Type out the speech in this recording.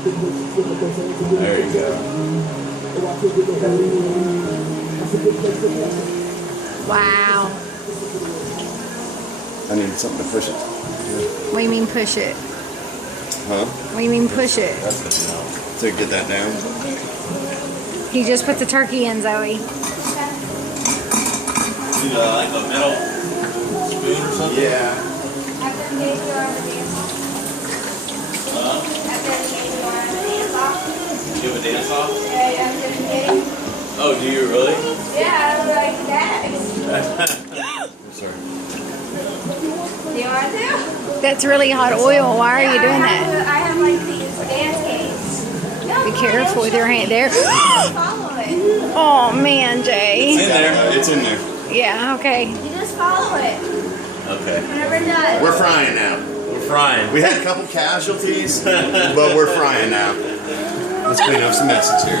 There you go. Wow. I need something to push it. What do you mean push it? Huh? What do you mean push it? That's good to know. To get that down. He just put the turkey in, Zoe. Need like a metal spoon or something? Yeah. After the game, you are on the dance off. After the game, you are on the dance off. You have a dance off? Yeah, after the game. Oh, do you really? Yeah, I'm like that. Sorry. Do you want to? That's really hot oil. Why are you doing that? I have like these dance games. No, Be careful with your hand there. follow it. Oh man, Jay. In there. It's in there. Yeah, okay. You just follow it. Okay. Whenever it does. We're frying now. We're frying. We had a couple casualties, but we're frying now. Let's clean up some messes here.